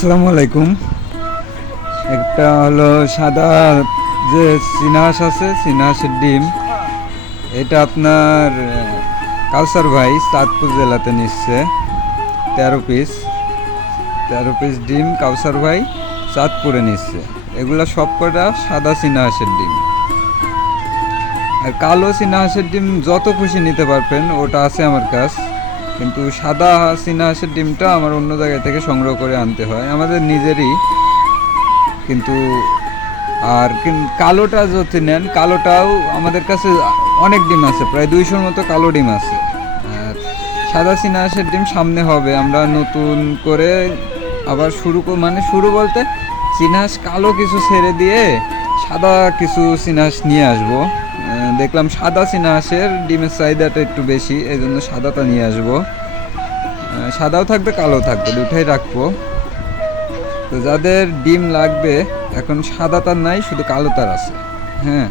আসসালামু আলাইকুম। একটা হলো সাদা যে চীনা হাঁস আছে, চীনা হাঁসের ডিম। এটা আপনার কালসার ভাই চাঁদপুর জেলাতে নিচ্ছে 13 পিস। 13 পিস ডিম কাউসার ভাই চাঁদপুরে নিচ্ছে। এগুলা সব কটা সাদা চীনা হাঁসের ডিম। আর কালো চীনা হাঁসের ডিম যত খুশি নিতে পারবেন, ওটা আছে আমার কাছ। কিন্তু সাদা চীনা হাঁসের ডিমটা আমার অন্য জায়গা থেকে সংগ্রহ করে আনতে হয়, আমাদের নিজেরই। কিন্তু কালোটা যদি নেন, কালোটাও আমাদের কাছে অনেক ডিম আছে, প্রায় 200-র মতো কালো ডিম আছে। আর সাদা চীনা হাঁসের ডিম সামনে হবে, আমরা নতুন করে আবার শুরু বলতে চীনা হাঁস কালো কিছু ছেড়ে দিয়ে সাদা কিছু চীনা হাঁস নিয়ে আসবো। দেখলাম সাদা চীনা হাঁসের ডিমের চাহিদাটা একটু বেশি, এই জন্য সাদাটা নিয়ে আসবো। সাদাও থাকবে, কালো থাকবে, দুটাই রাখবো। তো যাদের ডিম লাগবে, এখন সাদা তার নাই, শুধু কালো তার আছে। হ্যাঁ,